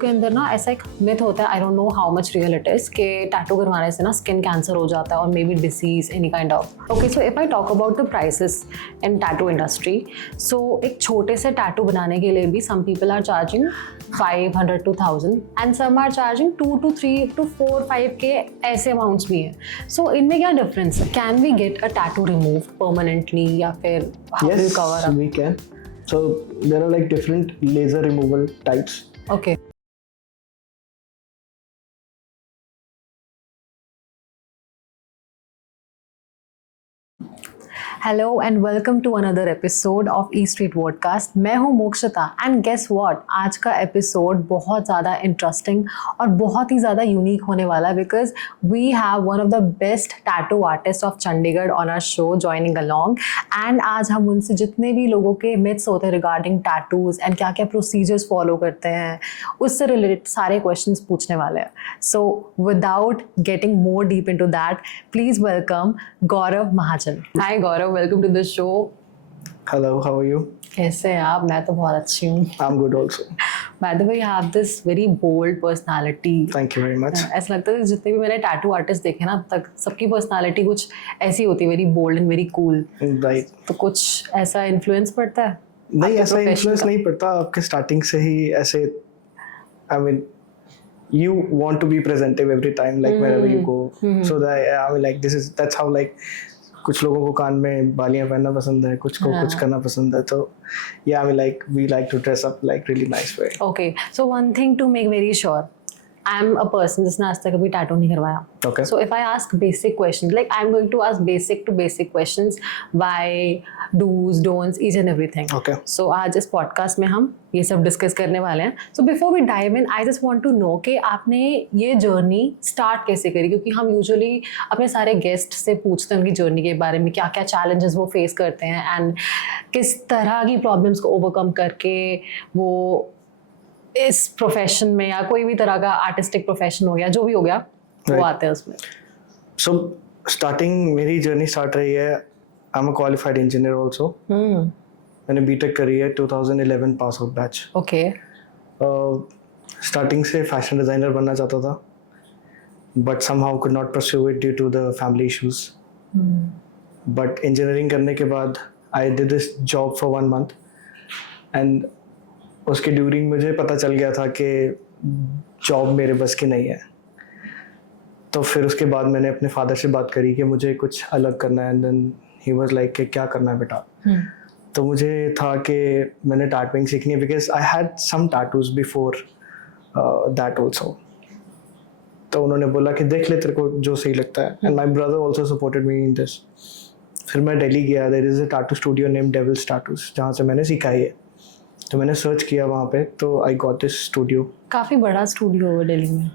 के अंदर ना ऐसा एक मिथ होता है, I don't know how much real it is, कि टैटू करवाने से ना स्किन कैंसर हो जाता है और maybe disease any kind of. Okay, so if I talk about the prices in tattoo industry, so एक छोटे से टैटू बनाने के लिए भी some people are charging 500 to 1000 and some are charging 2 to 3 to 4 5K, ऐसे amounts भी हैं। सो इनमें क्या डिफरेंस है? Can we get a tattoo remove permanently या फिर how do you cover up? We can. So there are like different laser removal types. Okay. Hello and welcome to another episode of E street podcast. मैं हूँ मोक्षता and guess what, आज का episode बहुत ज़्यादा interesting और बहुत ही ज़्यादा unique होने वाला है because we have one of the best tattoo artist of Chandigarh on our show joining along. And आज हम उनसे जितने भी लोगों के मिथ्स होते हैं रिगार्डिंग टैटूज़ एंड क्या क्या प्रोसीजर्स फॉलो करते हैं उससे रिलेटेड सारे क्वेश्चंस पूछने वाले हैं। So without getting more deep into that, please welcome Gaurav Mahajan. Hi Gaurav, welcome to the show. Hello, how are you? कैसे हैं आप? मैं तो बहुत अच्छी हूँ। I'm good also. By the way, you have this very bold personality. Thank you very much. ऐसा लगता है जितने भी मैंने टैटू आर्टिस्ट देखे ना अब तक, सबकी पर्सनालिटी कुछ ऐसी होती है, very bold and very cool. Right. तो कुछ ऐसा इन्फ्लुएंस पड़ता है? नहीं, आपके ऐसा profession इन्फ्लुएंस का? नहीं पड़ता आपके स्टार्टिंग से ही ऐसे। I mean, you want to be presentive every time, like wherever you go. So that I mean, like that's how like कुछ लोगों को कान में बालियां पहनना पसंद है, कुछ को कुछ करना पसंद है। तो yeah, I mean, like we like to dress up like really nice way. Okay, so one thing to make very sure, I'm a person जिसने आज तक कभी टैटू नहीं करवाया। Okay. So if I ask basic questions, like I'm going to ask basic to basic questions, why, do's, don'ts, each and everything. Okay. So आज इस podcast में हम ये सब डिस्कस करने वाले हैं। So before we dive in, I just want to know कि आपने ये जर्नी स्टार्ट कैसे करी? क्योंकि हम यूजुअली अपने सारे गेस्ट से पूछते हैं उनकी जर्नी के बारे में, क्या क्या चैलेंजेस वो फेस करते हैं एंड किस तरह की प्रॉब्लम्स को ओवरकम करके वो इस प्रोफेशन में या कोई भी तरह का आर्टिस्टिक प्रोफेशन हो गया, जो भी हो गया, वो Right. आते हैं उसमें। So starting मेरी जर्नी स्टार्ट रही है, I'm a qualified engineer also. मैंने बीटेक करी है, 2011 pass out batch. Okay. Starting से फैशन डिज़ाइनर बनना चाहता था, but somehow could not pursue it due to the family issues. But engineering करने के बाद I did this job for 1 month and उसके ड्यूरिंग मुझे पता चल गया था कि जॉब मेरे बस की नहीं है। तो फिर उसके बाद मैंने अपने फादर से बात करी कि मुझे कुछ अलग करना है and then he was like कि क्या करना है बेटा। तो मुझे था कि मैंने टैटूइंग सीखनी है because I had some tattoos before that also. तो उन्होंने बोला कि देख ले तेरे को जो सही लगता है, and my brother also supported me in this. फिर मैं दिल्ली गया, there is a tattoo studio name Devil's Tattoos, जहाँ से मैंने सीखा है। तो मैंने सर्च किया वहाँ पे, तो आई गॉट दिस स्टूडियो। काफ़ी बड़ा स्टूडियो है दिल्ली में।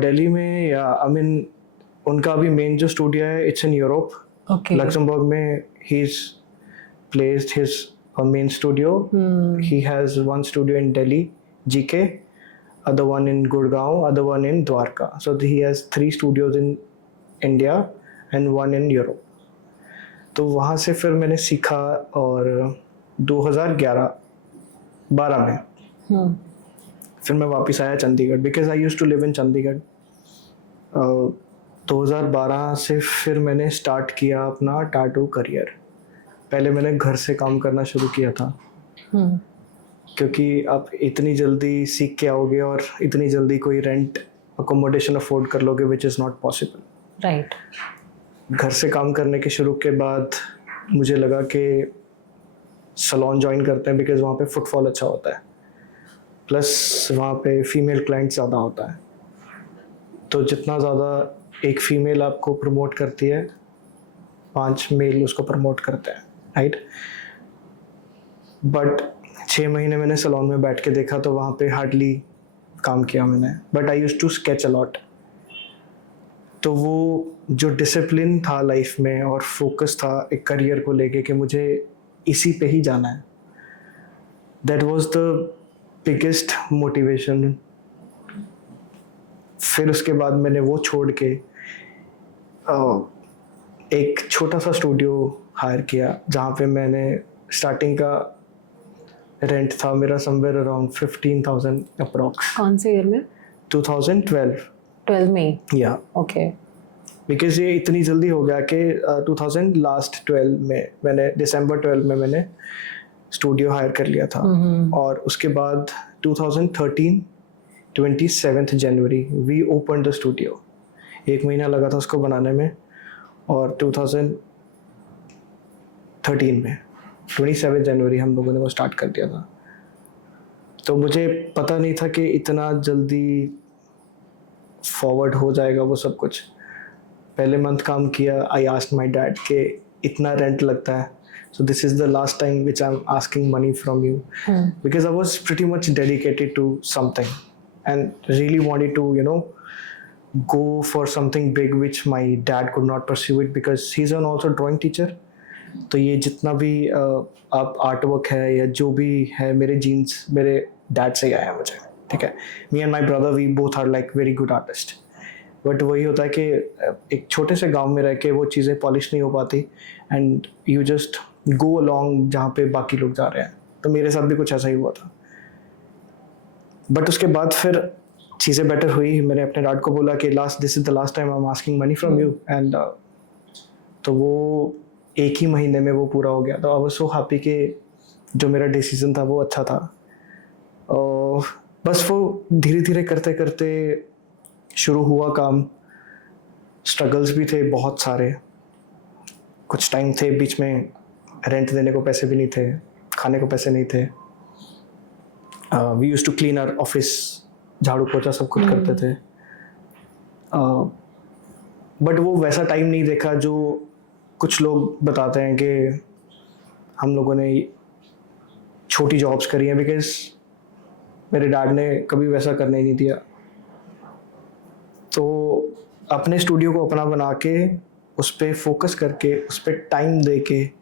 दिल्ली में, या आई मीन उनका अभी मेन जो स्टूडियो है it's in Europe, okay. Luxembourg में ही is placed his main studio. He has one studio in Delhi, GK, other one in Gurgaon, other one in Dwarka. So he has 3 studios in India and one in Europe. तो वहाँ से फिर मैंने सीखा और 2011-12 में फिर मैं वापस आया Chandigarh because I use to live in Chandigarh. 2012 से फिर मैंने स्टार्ट किया अपना टैटू करियर। पहले मैंने घर से काम करना शुरू किया था, क्योंकि आप इतनी जल्दी सीख के आओगे और इतनी जल्दी कोई रेंट अकोमोडेशन अफोर्ड कर लोगे which is not possible. Right. घर से काम करने के शुरू के बाद मुझे लगा कि सलोन ज्वाइन करते हैं बिकॉज वहाँ पे फुटफॉल अच्छा होता है, प्लस वहाँ पे फीमेल क्लाइंट ज़्यादा होता है। तो जितना ज़्यादा एक फ़ीमेल आपको प्रमोट करती है, 5 मेल उसको प्रमोट करते हैं, राइट। बट 6 महीने मैंने सलोन में बैठ के देखा तो वहाँ पे हार्डली काम किया मैंने, but I use to sketch a lot. तो वो जो डिसिप्लिन था लाइफ में और फोकस था एक करियर को लेके कि मुझे इसी पे ही जाना है, that was the biggest motivation. फिर उसके बाद मैंने वो छोड़ के एक छोटा सा स्टूडियो हायर किया, जहाँ पे मैंने स्टार्टिंग का रेंट था मेरा समवेयर अराउंड 15,000 अप्रॉक्स। कौन से ईयर में? 2012। 12 में? या ओके। बिकॉज ये इतनी जल्दी हो गया कि 2000 लास्ट 12 में मैंने दिसंबर 12 में मैंने स्टूडियो हायर कर लिया था। और उसके बाद 2013 27 जनवरी वी ओपन द स्टूडियो। 1 महीना लगा था उसको बनाने में, और 2013 में 27 जनवरी हम लोगों ने वो स्टार्ट कर दिया था। तो मुझे पता नहीं था कि इतना जल्दी फॉरवर्ड हो जाएगा वो सब कुछ। पहले मंथ काम किया, आई आस्क्ड माय डैड कि इतना रेंट लगता है, so this is the last time which I'm asking money from you, because I was pretty much dedicated to something and really wanted to go for something big which my dad could not pursue it because he's an also drawing teacher. तो ये जितना भी आप art work है या जो भी है, मेरे जीन्स मेरे डैड से ही आया मुझे, ठीक है। Me and my brother we both are like very good artist, but वही होता है कि एक छोटे से गांव में रह के वो चीज़ें पॉलिश नहीं हो पाती and you just go along जहाँ पे बाकी लोग जा रहे हैं। तो मेरे साथ भी कुछ ऐसा ही हुआ था। बट उसके बाद फिर चीज़ें बेटर हुई। मैंने अपने डैड को बोला कि this is the last time I am asking money from you, and तो वो एक ही महीने में वो पूरा हो गया। तो आई वाज सो हैप्पी कि जो मेरा डिसीजन था वो अच्छा था। और बस वो धीरे धीरे करते करते शुरू हुआ काम। स्ट्रगल्स भी थे बहुत सारे। कुछ टाइम थे बीच में रेंट देने को पैसे भी नहीं थे, खाने को पैसे नहीं थे। We used to clean our office, झाड़ू पोछा सब खुद करते थे। बट वो वैसा टाइम नहीं देखा जो कुछ लोग बताते हैं कि हम लोगों ने छोटी जॉब्स करी हैं, बिकॉज मेरे डैड ने कभी वैसा करने ही नहीं दिया। तो अपने स्टूडियो को अपना बना के उस पर फोकस करके उस पर टाइम दे के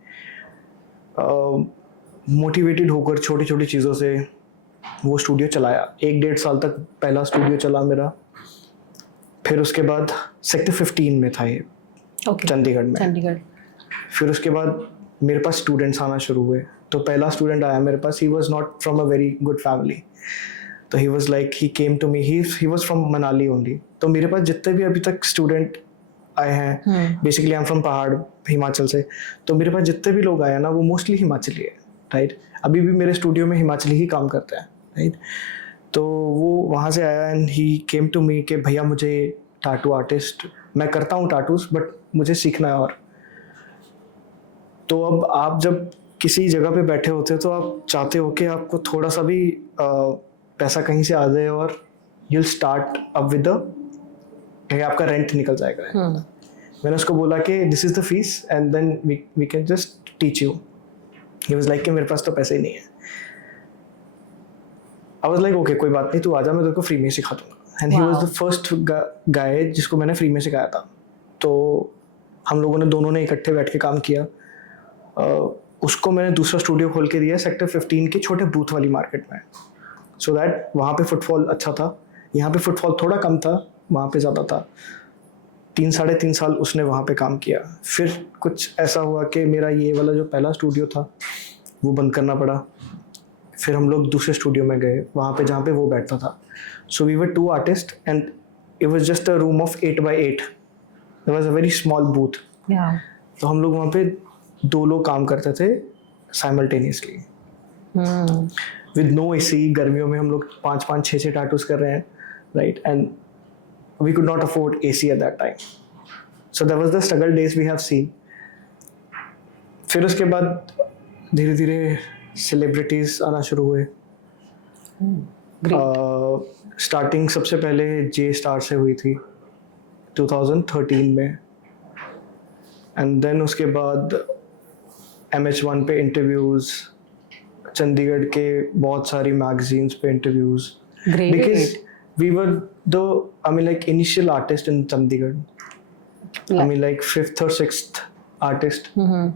मोटिवेटेड होकर छोटी छोटी चीज़ों से वो स्टूडियो चलाया। 1-1.5 साल तक पहला स्टूडियो चला मेरा। फिर उसके बाद सेक्टर 15 में था ये, चंडीगढ़ में। फिर उसके बाद मेरे पास स्टूडेंट्स आना शुरू हुए। तो पहला स्टूडेंट आया मेरे पास, he was not from a very good family. तो he was like, he came to me, he was from Manali only. तो मेरे पास जितने भी अभी तक स्टूडेंट आए हैं, बेसिकली आई एम फ्रॉम पहाड़, हिमाचल से, तो मेरे पास जितने भी लोग आए हैं ना वो मोस्टली हिमाचली है, राइट। अभी भी मेरे स्टूडियो में हिमाचली ही काम करते हैं, राइट। तो वो वहाँ से आया एंड ही केम टू मी कि भैया मुझे टाटू आर्टिस्ट, मैं करता हूँ टाटूस बट मुझे सीखना है। और तो अब आप जब किसी जगह पे बैठे होते हो तो आप चाहते हो कि आपको थोड़ा सा भी पैसा कहीं से आ जाए और you'll start up with the आपका रेंट निकल जाएगा। मैंने उसको बोला कि this is the fees and then we can just teach you. He was like कि मेरे पास तो पैसे ही नहीं है। आई वाज लाइक ओके कोई बात नहीं, तू आजा, मैं तेरे को फ्री में सिखा दूंगा। And he was the first guy जिसको मैंने फ्री में सिखाया था। तो हम लोगों ने दोनों ने इकट्ठे बैठ के काम किया। उसको मैंने दूसरा स्टूडियो खोल के दिया सेक्टर 15 के छोटे बूथ वाली मार्केट में, सो दैट वहाँ पे फुटफॉल अच्छा था। यहाँ पे फुटफॉल थोड़ा कम था, वहाँ पे ज़्यादा था। 3-3.5 साल उसने वहाँ पे काम किया। फिर कुछ ऐसा हुआ कि मेरा ये वाला जो पहला स्टूडियो था वो बंद करना पड़ा। फिर हम लोग दूसरे स्टूडियो में गए, वहाँ पे जहाँ पे वो बैठता था। So we were 2 artist and it was just a room of 8x8। There was a very small booth. तो हम लोग वहाँ पे 2 लोग काम करते थे साइमल्टेनियसली विद नो एसी। गर्मियों में हम लोग 5-5, 6-6 टैटूज कर रहे हैं, right. And we could not afford AC at that time. So that was the struggle days we have seen. फिर उसके बाद धीरे धीरे सेलिब्रिटीज आना शुरू हुए। स्टार्टिंग सबसे पहले जे स्टार से हुई थी 2013 में, एंड देन उसके बाद MH1 पे इंटरव्यूज, चंडीगढ़ के बहुत सारी मैगजीन्स पे interviews. Because we were the, I mean, like initial artist in Chandigarh. I mean, like 5th or 6th artist.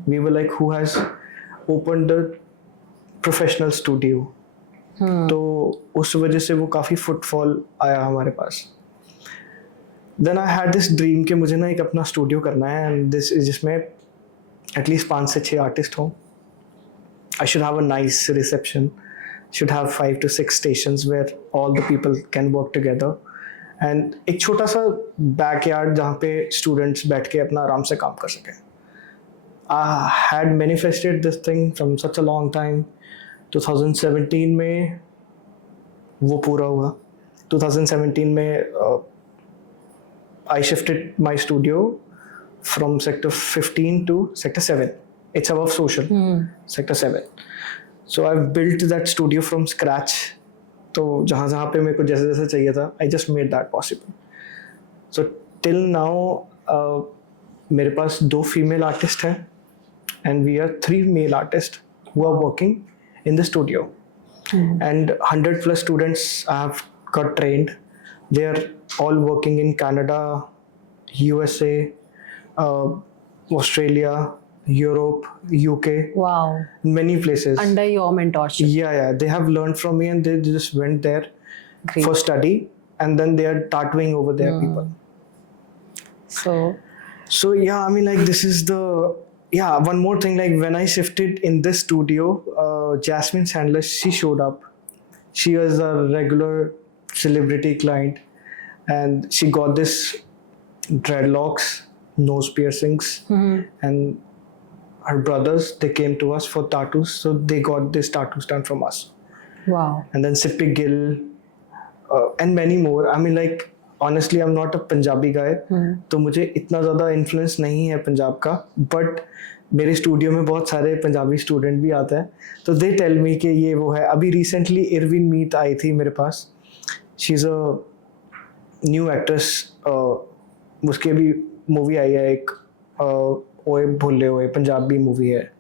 We were like who has opened the professional studio. तो उस वजह से वो काफ़ी फुटफॉल आया हमारे पास। Then I had this dream कि मुझे ना एक अपना स्टूडियो करना है, and this जिसमें एटलीस्ट 5 से 6 आर्टिस्ट हों। I should have a nice reception. should have 5 to 6 stations where all the people can work together, and एक छोटा सा बैकयार्ड जहाँ पे स्टूडेंट्स बैठ के अपना आराम से काम कर सकें. I had manifested this thing from such a long time. 2017 में वो पूरा हुआ. 2017 में I shifted my studio from sector 15 to sector 7. It's above social. Sector 7. So I've built that studio from scratch. तो जहाँ जहाँ पे मेरे को जैसे जैसे चाहिए था, I just made that possible. So till now मेरे पास 2 female artists हैं and we are 3 male artists who are working in the studio. And 100 plus students I have got trained. They are all working in Canada, USA, Australia, Europe, UK, Wow. many places. Under your mentorship. Yeah, they have learned from me and they just went there Great. for study, and then they are tattooing over there people. So yeah, I mean, like, this is the, yeah, one more thing, like when I shifted in this studio, Jasmine Sandler, she showed up. She was a regular celebrity client, and she got this dreadlocks, nose piercings, and her brothers, they came to us for tattoos, so they got these tattoos done from us. Wow. And then Sippy Gill, and many more. I mean, like, honestly, I'm not a Punjabi guy, तो मुझे इतना ज़्यादा influence नहीं है पंजाब का, but मेरे studio में बहुत सारे पंजाबी स्टूडेंट भी आते हैं, तो दे टेल मी कि ये वो है. अभी रिसेंटली इरविन मीत आई थी मेरे पास. She is a new actress. उसकी भी मूवी आई है एक, ओए भूले ओए, पंजाबी मूवी है.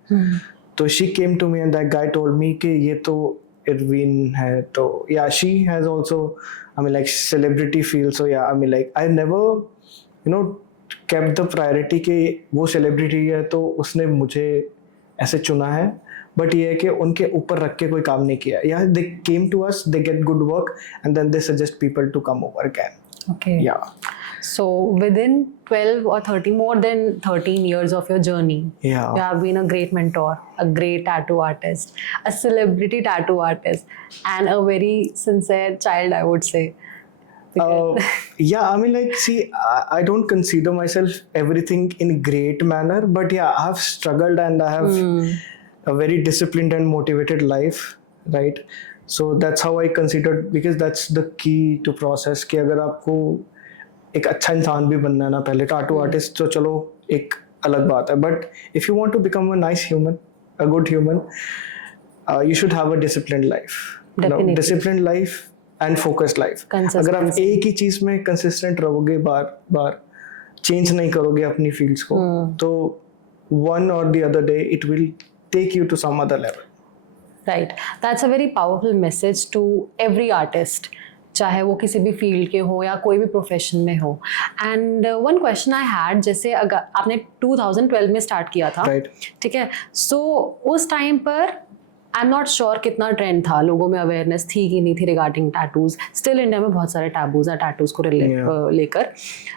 तो she came to me and that guy told me कि ये तो इरविन है. तो yeah she has also, I mean, like, celebrity feel. So yeah, I mean, like, I never, kept the priority कि वो celebrity है तो उसने मुझे ऐसे चुना है, but ये है कि उनके ऊपर रख के कोई काम नहीं किया. Yeah, they came to us, they get good work, and then they suggest people to come over again. Okay. Yeah. So within 12 or 13, more than 13 years of your journey, Yeah. you have been a great mentor, a great tattoo artist, a celebrity tattoo artist, and a very sincere child, I would say. Yeah, I mean, like, see, I don't consider myself everything in great manner, but yeah, I have struggled and I have a very disciplined and motivated life, right? So that's how I considered, because that's the key to process कि अगर आपको एक अच्छा इंसान भी बनना है ना, पहले टाटू आर्टिस्ट तो चलो एक अलग बात है, but if you want to become a nice human, a good human, you should have a disciplined life. Disciplined life and focused life. अगर आप एक ही चीज में कंसिस्टेंट रहोगे, बार बार चेंज नहीं करोगे अपनी फील्ड्स को, तो वन और the other day it will take you to some other level. Right. That's a very powerful message to every artist, चाहे वो किसी भी फील्ड के हो या कोई भी प्रोफेशन में हो. And one question I had, जैसे अगर आपने 2012 में स्टार्ट किया था, ठीक है, सो उस टाइम पर आई एम नॉट श्योर कितना ट्रेंड था, लोगों में अवेयरनेस थी कि नहीं थी रिगार्डिंग टैटूज. स्टिल इंडिया में बहुत सारे टैबूज हैं टैटूज को लेकर.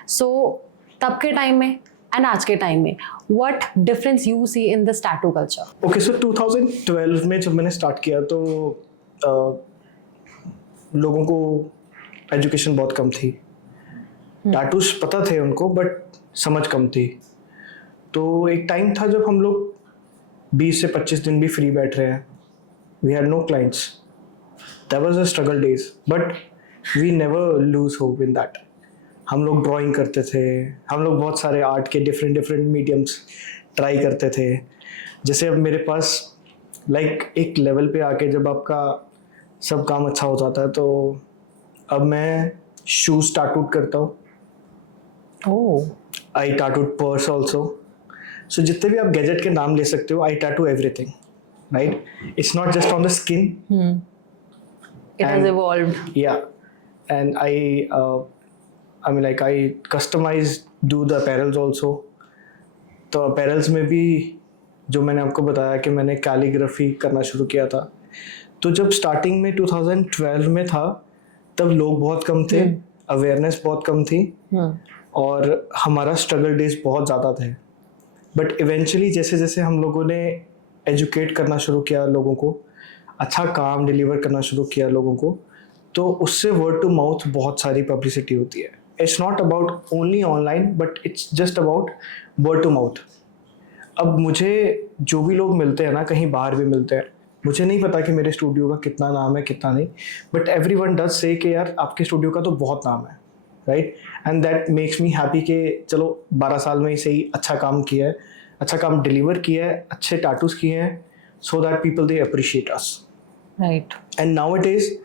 सो तब के टाइम में एंड आज के टाइम में, what difference you see in this tattoo culture? Okay, so 2012 में जब मैंने स्टार्ट किया तो लोगों को एजुकेशन बहुत कम थी. टैटूज पता थे उनको, बट समझ कम थी. तो एक टाइम था जब हम लोग 20 से 25 दिन भी फ्री बैठ रहे हैं. We had no clients. That was a struggle days, but we never lose hope in that. हम लोग ड्राइंग करते थे, हम लोग बहुत सारे आर्ट के डिफरेंट मीडियम्स ट्राई करते थे. जैसे अब मेरे पास एक लेवल पे आके जब आपका सब काम अच्छा हो जाता है, तो अब मैं शूज़ टैटूड करता हूँ. I tattooed purse also. So जितने भी आप गैजेट के नाम ले सकते हो, I tattoo everything, right? It's not just on the skin. It has evolved. Yeah, and I mean, like, I customize, do the apparels also. तो apparels में भी जो मैंने आपको बताया कि मैंने कैलीग्राफी करना शुरू किया था, तो जब स्टार्टिंग में 2012 में था, तब लोग बहुत कम थे, अवेयरनेस बहुत कम थी, और हमारा स्ट्रगल डेज बहुत ज़्यादा थे. बट इवेंचुअली जैसे जैसे हम लोगों ने एजुकेट करना शुरू किया लोगों को, अच्छा काम डिलीवर करना शुरू किया लोगों को, तो उससे वर्ड टू माउथ बहुत सारी पब्लिसिटी होती है. It's not about only online, but it's just about word to mouth. अब मुझे जो भी लोग मिलते हैं ना, कहीं बाहर भी मिलते हैं, मुझे नहीं पता कि मेरे स्टूडियो का कितना नाम है कितना नहीं, बट एवरी वन डज से कि यार आपके स्टूडियो का तो बहुत नाम है, right. And that makes me happy कि चलो 12 साल में ही सही अच्छा काम किया है, अच्छा काम डिलीवर किया है, अच्छे टैटूज किए हैं, so that people they appreciate us. Right. And now it is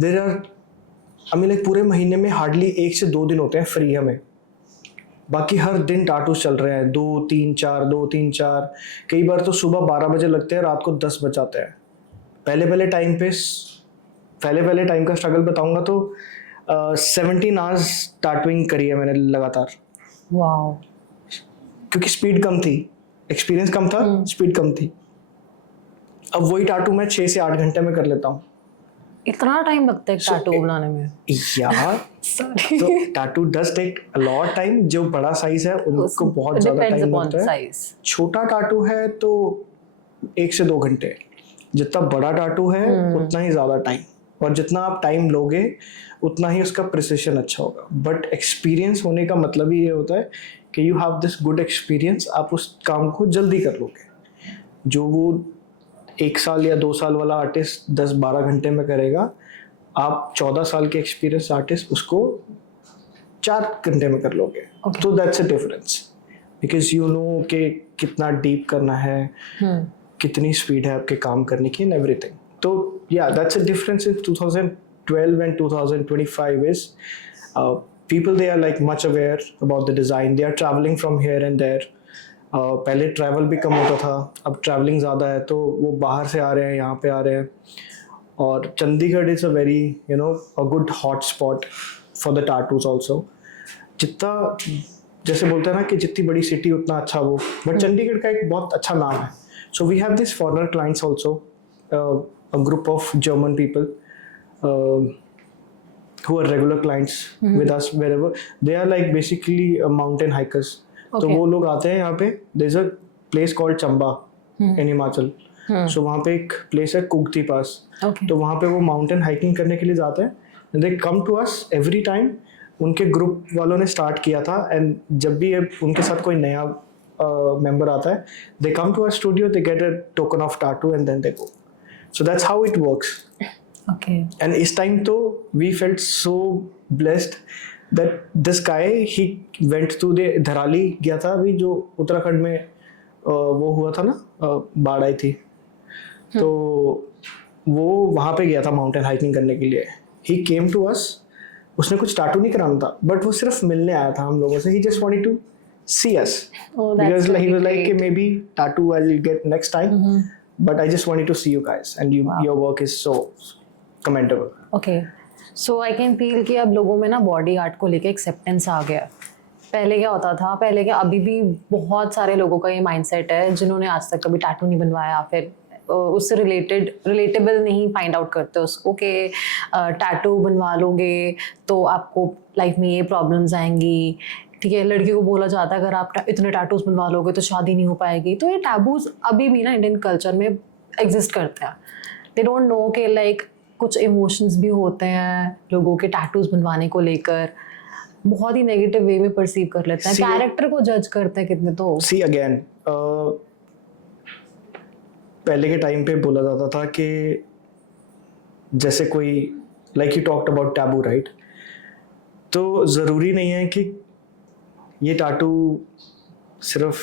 there are, I mean like पूरे महीने में हार्डली 1 से 2 दिन होते हैं फ्री हमें, बाकी हर दिन टाटूस चल रहे हैं 2-3-4. कई बार तो सुबह 12 बजे लगते हैं, रात को 10 बज जाते हैं. पहले टाइम का स्ट्रगल बताऊंगा तो 17 आवर्स टाटूइंग करी है मैंने लगातार. वाओ. क्योंकि स्पीड कम थी, एक्सपीरियंस कम था, स्पीड कम थी. अब वही टाटू मैं 6 से 8 घंटे में कर लेता हूँ. इतना टाइम लगता है टैटू बनाने में? यार सॉरी. तो tattoo does take a lot time. जो बड़ा साइज है उनको बहुत ज्यादा टाइम लगता है. छोटा टाटू है तो 1 से 2 घंटे. जितना बड़ा टाटू है उतना ही ज्यादा टाइम, और जितना आप टाइम लोगे उतना ही उसका प्रिसिशन अच्छा होगा. बट एक्सपीरियंस होने का मतलब ही ये होता है कि you have this good experience, आप उस काम को जल्दी कर लोगे. जो वो 1 साल या 2 साल वाला आर्टिस्ट 10-12 घंटे में करेगा, आप 14 साल के एक्सपीरियंस आर्टिस्ट उसको 4 घंटे में कर लोगे. तो that's a difference, because you know कि कितना डीप करना है, कितनी स्पीड है आपके काम करने की, एंड एवरीथिंग. तो या that's a difference in 2012 and 2025 is people they are like much aware about the design. They are traveling from here and there. पहले ट्रैवल भी कम होता था, अब ट्रैवलिंग ज़्यादा है, तो वो बाहर से आ रहे हैं, यहाँ पे आ रहे हैं. और Chandigarh is a very a good hot spot for the tattoos also. जितना जैसे बोलते हैं ना कि जितनी बड़ी सिटी उतना अच्छा वो, बट चंडीगढ़ का एक बहुत अच्छा नाम है. So we have this foreigner clients also, a group of German people who are regular clients with us wherever they are, like basically mountain hikers. तो वो लोग आते हैं यहाँ पे. there is a place called Chamba in Himachal. so वहाँ पे एक place है कुगती पास. तो वहाँ पे वो माउंटेन हाइकिंग करने के लिए जाते हैं. they come to us every time. उनके ग्रुप वालों ने स्टार्ट किया था, एंड जब भी उनके साथ कोई नया मेंबर आता है, they come to our studio, they get a token of tattoo and then they go. So that's how it works. Okay. And इस टाइम तो we felt so blessed that this guy he went to the Dharali गया था अभी, जो उत्तराखंड में वो हुआ था ना, बाढ़ आई थी, तो वो वहाँ पे गया था माउंटेन हाइकिंग करने के लिए. he came to us. उसने कुछ टाटू नहीं कराना था, बट वो सिर्फ मिलने आया था हम लोगों से. he just wanted to see us. Because he was like maybe tattoo I'll get next time, but I just wanted to see you guys, and your work is so commendable. Okay. So I can feel कि अब लोगों में ना body art को लेके acceptance आ गया. पहले क्या होता था, पहले क्या, अभी भी बहुत सारे लोगों का ये माइंडसेट है जिन्होंने आज तक कभी टैटू नहीं बनवाया, फिर उससे रिलेटेबल नहीं फाइंड आउट करते उसको कि टैटू बनवा लोगे तो आपको लाइफ में ये प्रॉब्लम्स आएंगी. ठीक है, लड़की को बोला जाता है अगर आप इतने टैटूज बनवा लोगे तो शादी नहीं हो पाएगी. तो ये टैबूज अभी भी ना इंडियन कल्चर में एग्जिस्ट करते हैं. दे डोंट नो कि लाइक कुछ इमोशंस भी होते हैं लोगों के टैटूज बनवाने को लेकर. बहुत ही नेगेटिव वे में परसीव कर लेते हैं, कैरेक्टर को जज करते हैं कितने. तो सी अगेन, पहले के टाइम पे बोला जाता था कि जैसे कोई, like you talked about taboo, right. तो ज़रूरी नहीं है कि ये टैटू सिर्फ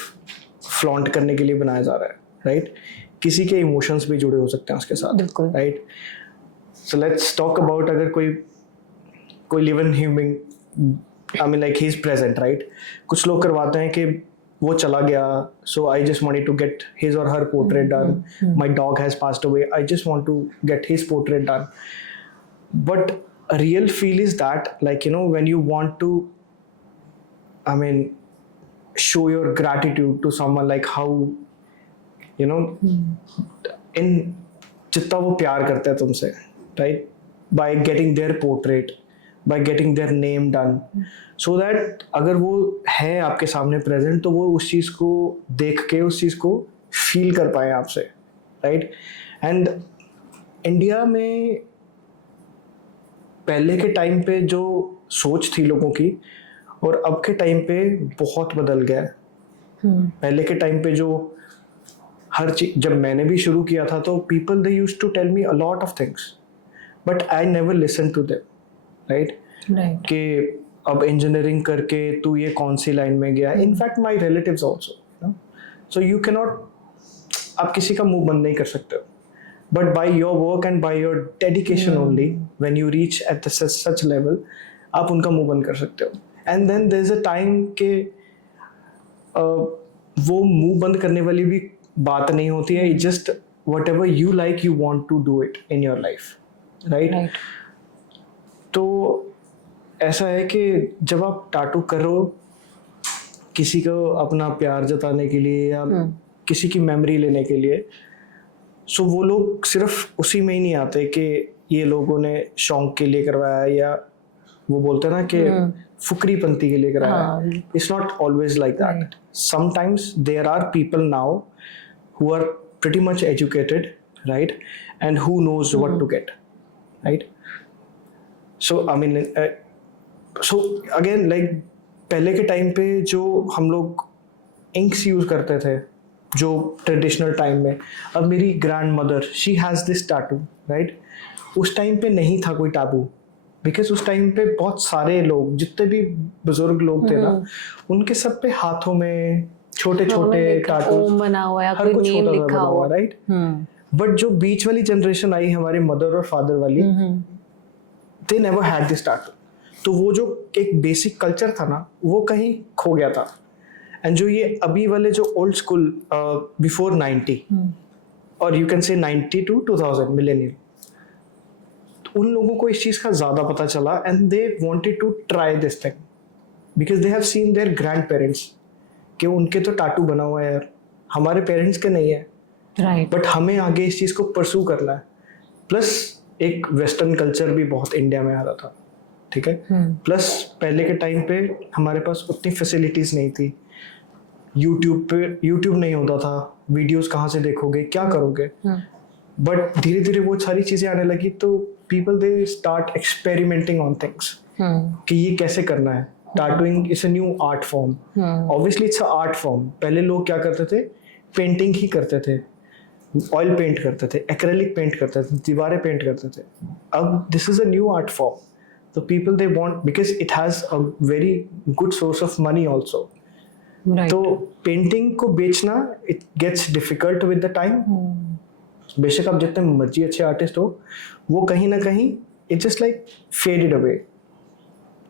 फ्लॉन्ट करने के लिए बनाया जा रहा है, राइट. किसी के इमोशंस भी जुड़े हो सकते हैं उसके साथ, right. So let's talk about, अगर कोई living human, I mean like he is present, right. कुछ लोग करवाते हैं कि वो चला गया, so I just wanted to get his और her portrait done. My dog has passed away, I just want to get his portrait done. But real feel is that, like when you want to, I mean, show your gratitude to someone, like how, in जितना वो प्यार करते हैं तुमसे, right? By getting their portrait, by getting their name done, so that अगर वो है आपके सामने present, तो वो उस चीज़ को देख के उस चीज़ को feel कर पाए आपसे, right? And इंडिया में पहले के टाइम पे जो सोच थी लोगों की और अब के टाइम पे बहुत बदल गया है। पहले के टाइम पे जो हर चीज, जब मैंने भी शुरू किया था तो people they used to tell me a lot of things but I never listen to them, right? कि अब इंजीनियरिंग करके तू ये कौन सी लाइन में गया। In fact my relatives also, so you can not, आप किसी का मुंह बंद नहीं कर सकते हो, but by your work and by your dedication only when you reach at such level आप उनका मुंह बंद कर सकते हो। And then there is a time के वो मुंह बंद करने वाली भी बात नहीं होती है। Just whatever you like you want to do it in your life, right? तो ऐसा है कि जब आप टाटू करो किसी को अपना प्यार जताने के लिए या किसी की मेमोरी लेने के लिए, सो वो लोग सिर्फ उसी में ही नहीं आते कि ये लोगों ने शौक के लिए करवाया या वो बोलते हैं ना कि फुकरी पंती के लिए कराया। It's not always like that. Sometimes there are people now who are pretty much educated, right, and who knows what to get, right? So I mean, so again like पहले के टाइम पे जो हम लोग इंक्स यूज करते थे जो traditional time में, अब मेरी grand mother she has this tattoo, right? उस टाइम पे नहीं था कोई टैबू, बिकॉज उस टाइम पे बहुत सारे लोग, जितने भी बुजुर्ग लोग थे ना, उनके सब पे हाथों में छोटे छोटे टैटू बना हुआ है, हर कुछ नेम छोटा लिखा बना हुआ, राइट? बट जो बीच वाली जनरेशन आई हमारे मदर और फादर वाली, they never had this tattoo. तो वो जो एक बेसिक कल्चर था ना वो कहीं खो गया था। एंड जो ये अभी वाले जो ओल्ड स्कूल बिफोर 90 और you can say 90 to 2000 millennial, उन लोगों को इस चीज़ का ज़्यादा पता चला and they wanted to try this thing because they have seen their grandparents कि उनके तो टैटू बना हुआ है यार, हमारे पेरेंट्स के नहीं है, राइट? बट हमें आगे इस चीज़ को परसू करना है। प्लस एक वेस्टर्न कल्चर भी बहुत इंडिया में आ रहा था, ठीक है? प्लस पहले के टाइम पे हमारे पास उतनी फैसिलिटीज़ नहीं थी, यूट्यूब नहीं होता था, वीडियोस कहाँ से देखोगे, क्या करोगे? बट धीरे धीरे वो सारी चीज़ें आने लगी तो people they start experimenting on things कि ये कैसे करना है। Tattooing is a new art form, obviously it's a art form. पहले लोग क्या करते थे, पेंटिंग ही करते थे, ऑयल पेंट करते थे, एक्रेलिक पेंट करते थे, दीवारें पेंट करते थे। अब this is a new art form, तो people they want, because it has a very good source of money also. तो पेंटिंग को बेचना it gets difficult with the time. बेशक आप जितने मर्जी अच्छे आर्टिस्ट हो, वो कहीं ना कहीं it just like faded away,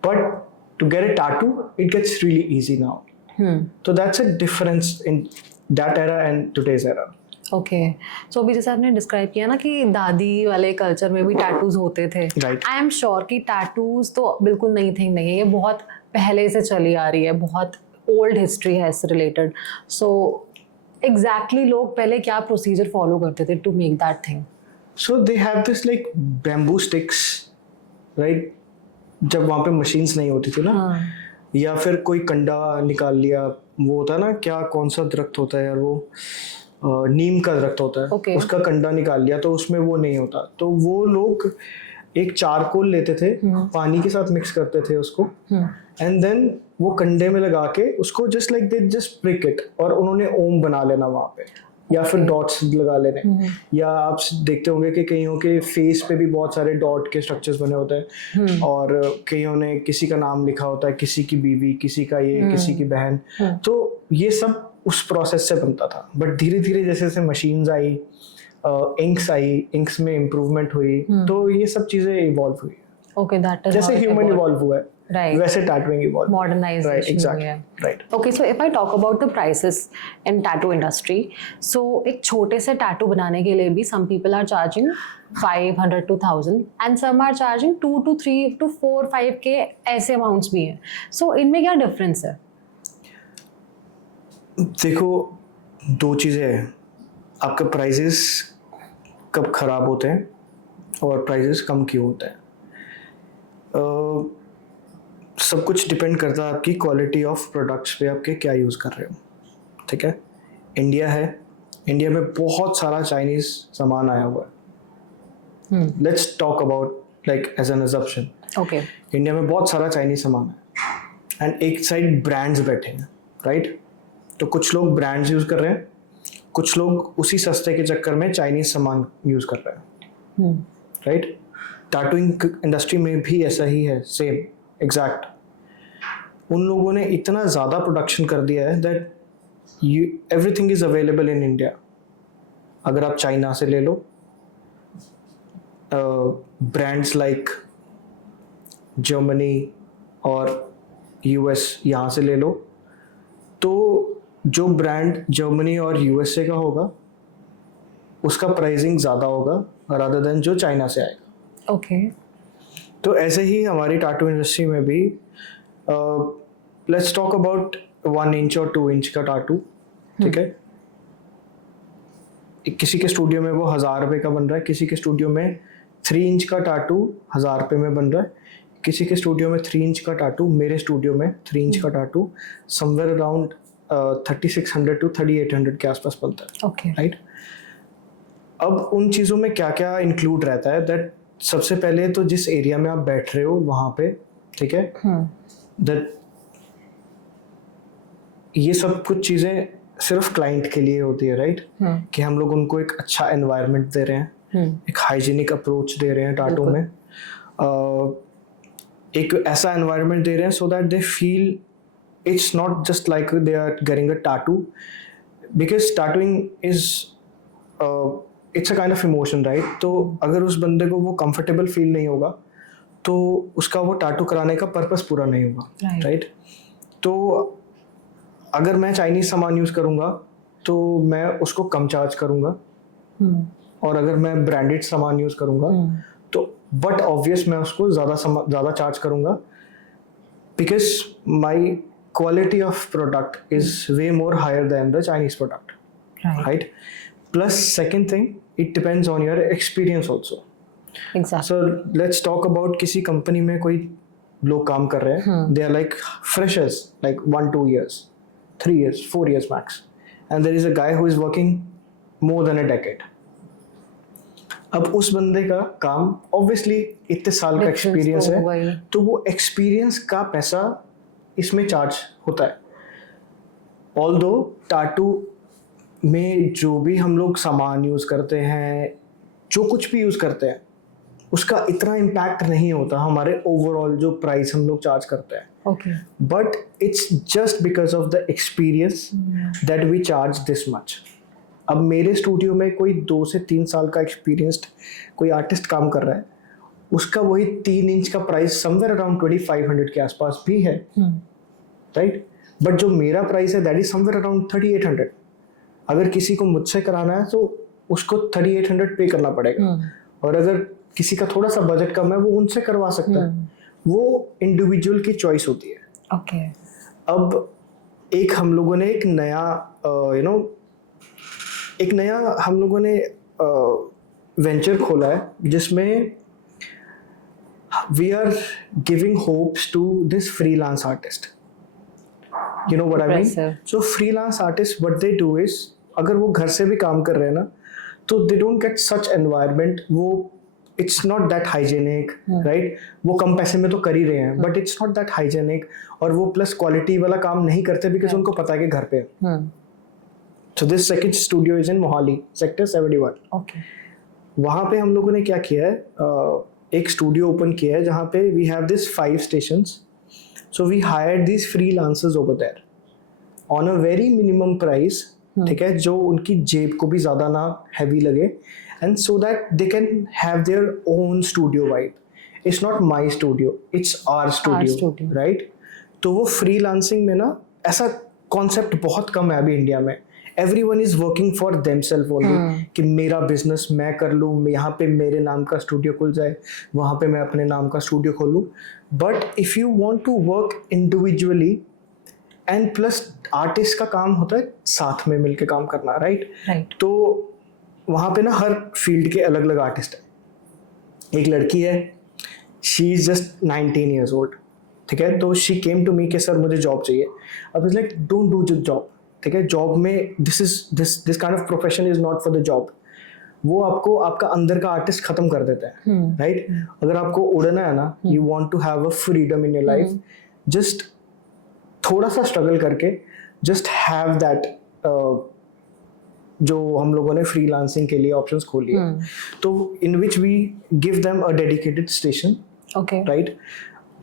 but to get a tattoo it gets really easy now. तो that's a difference in that era and today's era. Okay, so अभी जैसे आपने डिस्क्राइब किया ना कि दादी वाले कल्चर में भी टैटूज होते थे, आई एम श्योर कि टैटूज तो बिल्कुल नई थिंग नहीं है, ये बहुत पहले से चली आ रही है, बहुत ओल्ड हिस्ट्री है इससे रिलेटेड। सो एग्जैक्टली लोग पहले क्या प्रोसीजर फॉलो करते थे to make that thing? So they have this like bamboo sticks, right? जब वहाँ पे मशीन्स नहीं होती थी ना, या फिर कोई कंडा निकाल लिया, वो होता है ना, क्या कौन सा दरख्त होता है यार, वो नीम का दरख्त होता है, okay. उसका कंडा निकाल लिया तो उसमें वो नहीं होता, तो वो लोग एक चारकोल लेते थे, पानी के साथ मिक्स करते थे उसको, एंड देन वो कंडे में लगा के उसको just like they just prick it, और उन्होंने ओम बना लेना वहाँ पे, या फिर डॉट्स लगा लेने। या आप देखते होंगे कि कईयों के फेस पे भी बहुत सारे डॉट के स्ट्रक्चर्स बने होते हैं, और कईयों ने किसी का नाम लिखा होता है, किसी की बीवी, किसी का ये, किसी की बहन। तो ये सब उस प्रोसेस से बनता था। बट धीरे धीरे जैसे जैसे मशीन्स आई, इंक्स आई, इंक्स में इम्प्रूवमेंट हुई, तो ये सब चीज़ें इवॉल्व हुई। ओके, दैट इज जैसे ह्यूमन इवॉल्व हुआ है, right, वैसे tattooing evolve, modernization, right, exactly, right. Okay, so if I talk about the prices in tattoo industry, so एक छोटे से टैटू बनाने के लिए भी some people are charging 500 to 1000 and some are charging 2 to 3 to 4 5 के ऐसे अमाउंट्स भी हैं। so इनमें क्या डिफरेंस है? देखो, दो चीज़ें हैं, आपके प्राइजेस कब ख़राब होते हैं और प्राइजेस कम क्यों होते हैं। सब कुछ डिपेंड करता है आपकी क्वालिटी ऑफ प्रोडक्ट्स पे, आपके क्या यूज़ कर रहे हो, ठीक है? इंडिया है, इंडिया में बहुत सारा चाइनीज़ सामान आया हुआ है, let's talk about like as an assumption. Okay. India में बहुत सारा चाइनीज सामान है एंड एक साइड ब्रांड्स बैठे हैं, राइट? तो कुछ लोग ब्रांड्स यूज कर रहे हैं, कुछ लोग उसी सस्ते के चक्कर में चाइनीज सामान यूज कर रहे हैं, राइट? टैटूइंग इंडस्ट्री में भी ऐसा ही है, सेम एग्जैक्ट. उन लोगों ने इतना ज़्यादा प्रोडक्शन कर दिया है that everything is available in India. अगर आप चाइना से ले लो, ब्रांड्स लाइक जर्मनी और यूएस यहाँ से ले लो, तो जो ब्रांड जर्मनी और यूएसए का होगा उसका प्राइसिंग ज़्यादा होगा रादर देन जो चाइना से आएगा. ओके. तो ऐसे ही हमारी टैटू इंडस्ट्री में भी लेट्स टॉक अबाउट 1 इंच और 2 इंच का टैटू, ठीक है? किसी के स्टूडियो में वो 1000 रुपये का बन रहा है, किसी के स्टूडियो में 3 इंच का टैटू 1000 रुपये में बन रहा है, किसी के स्टूडियो में 3 इंच का टैटू, मेरे स्टूडियो में 3 इंच का टैटू समवेयर अराउंड 3600 to 3800 के आसपास बनता है. ओके. राइट? अब उन चीज़ों में क्या क्या इंक्लूड रहता है दैट सबसे पहले तो जिस एरिया में आप बैठ रहे हो वहाँ पे, ठीक है, दैट ये सब कुछ चीज़ें सिर्फ क्लाइंट के लिए होती है, राइट? कि हम लोग उनको एक अच्छा एनवायरनमेंट दे रहे हैं, एक हाइजीनिक अप्रोच दे रहे हैं टैटू में, एक ऐसा एनवायरनमेंट दे रहे हैं so that they feel it's not just like they are getting a tattoo, because tattooing is it's a kind of emotion, right? तो अगर उस बंदे को वो कंफर्टेबल फील नहीं होगा तो उसका वो टैटू कराने का पर्पस पूरा नहीं होगा, राइट? तो अगर मैं चाइनीज सामान यूज़ करूँगा तो मैं उसको कम चार्ज करूँगा, और अगर मैं ब्रांडेड सामान यूज़ करूँगा तो बट ऑब्वियस मैं उसको ज़्यादा चार्ज करूँगा, because my quality of product is way more higher than the Chinese product, right? Plus second thing, it depends on your experience also. So let's talk about किसी company में कोई लोग काम कर रहे हैं, they are like freshers, like 1-2 years, 3 years, 4 years max, and there is a guy who is working more than a decade. अब उस बंदे का काम ऑब्वियसली इतने साल का एक्सपीरियंस है, तो वो एक्सपीरियंस का पैसा इसमें चार्ज होता है. ऑल्दो टैटू में जो भी हम लोग सामान यूज़ करते हैं, जो कुछ भी यूज़ करते हैं, उसका इतना इम्पैक्ट नहीं होता हमारे ओवरऑल जो प्राइस हम लोग चार्ज करते हैं. Okay. But it's just because of the experience that we charge this much. अब मेरे स्टूडियो में कोई 2 से 3 साल का एक्सपीरियंस्ड कोई आर्टिस्ट काम कर रहा है, उसका वही 3 इंच का प्राइस समवेयर अराउंड 2500 के आसपास भी है, राइट? बट जो मेरा प्राइस है दैट इज समवेयर अराउंड 3800. अगर किसी को मुझसे कराना है तो उसको 3800 पे करना पड़ेगा, और अगर किसी का थोड़ा सा बजट कम है वो उनसे करवा सकता है. वो इंडिविजुअल की चॉइस होती है. ओके. अब एक हम लोगों ने एक नया हम लोगों ने वेंचर खोला है जिसमें we are giving hopes to this freelance artist. You know what I mean? So freelance artist what they do is, अगर वो घर से भी काम कर रहे हैं ना, तो they don't get such environment. वो it's not that hygienic, right? वो कम पैसे में तो कर ही रहे हैं, but it's not that hygienic, और वो प्लस क्वालिटी वाला काम नहीं करते बिकॉज उनको पता है कि घर पे. So this second studio is in Mohali, sector 71. Okay. वहाँ पे हम लोगों ने क्या किया है, एक स्टूडियो ओपन किया है जहाँ पे we have this 5 stations. So we hired this freelancers over there on a very minimum price, ठीक है, जो उनकी जेब को भी ज़्यादा ना हैवी लगे, and so that they can have their own studio vibe. It's not my studio, it's our studio. Right? तो वो freelancing में ना ऐसा concept बहुत कम है अभी इंडिया में. Everyone is working for themselves only, कि मेरा business मैं कर लूँ, यहाँ पे मेरे नाम का studio खुल जाए, वहाँ पे मैं अपने नाम का studio खोलूँ. But if you want to work individually, and plus artist का काम होता है साथ में मिलके काम करना, right? तो वहाँ पे ना हर फील्ड के अलग अलग आर्टिस्ट हैं. एक लड़की है, she is just 19 years old, ठीक है. तो शी केम टू मी कि सर मुझे जॉब चाहिए. अब is like don't do job, ठीक है. जॉब में this kind of profession is not for the job. वो आपको आपका अंदर का आर्टिस्ट खत्म कर देता है, राइट? अगर आपको उड़ना है ना, you want to have a freedom in your life, just थोड़ा सा स्ट्रगल करके जस्ट हैव दैट, जो हम लोगों ने फ्रीलांसिंग के लिए ऑप्शंस खोली है, तो in which we give them a dedicated station, okay, right?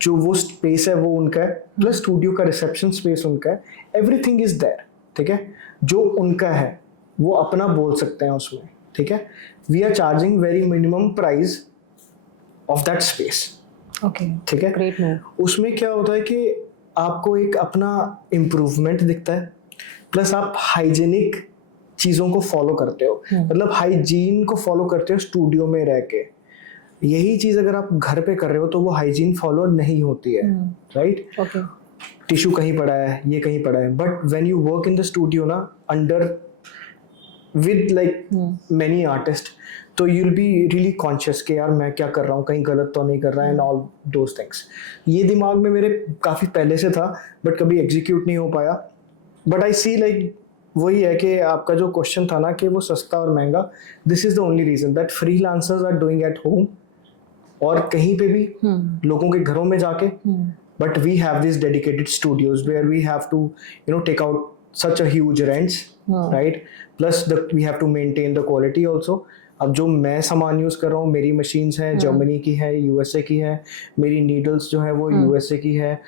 जो वो स्पेस है वो उनका है, प्लस स्टूडियो का रिसेप्शन स्पेस उनका है, एवरीथिंग इज देयर, ठीक है? जो उनका है वो अपना बोल सकते हैं उसमें, ठीक है? We are charging very minimum price of that space, okay, ठीक है? Great move. उसमें क्या होता है कि आपको एक अपना इम्प्रूवमेंट दिखता है, प्लस आप हाइजीनिक चीज़ों को फॉलो करते हो, मतलब हाइजीन को फॉलो करते हो स्टूडियो में रह के। यही चीज़ अगर आप घर पे कर रहे हो तो वो हाइजीन फॉलो नहीं होती है, राइट? ओके, टिश्यू कहीं पड़ा है, ये कहीं पड़ा है, but when you work in the studio ना, under with like many artist, तो you will be really conscious कि यार मैं क्या कर रहा हूँ, कहीं गलत तो नहीं कर रहा है, एंड ऑल दोज थिंग्स। ये दिमाग में मेरे काफ़ी पहले से था, बट कभी एग्जीक्यूट नहीं हो पाया। बट आई सी लाइक वही है कि आपका जो क्वेश्चन था ना कि वो सस्ता और महंगा, this is the only reason that freelancers are doing at home और कहीं पे भी लोगों के घरों में जाके, but we have this dedicated studios where we have to take out such a huge rents, right? Plus we have to maintain the quality also. अब जो मैं सामान यूज़ कर रहा हूँ, मेरी मशीन्स हैं जर्मनी की है, यूएसए की है, मेरी नीडल्स जो है वो यूएसए की है,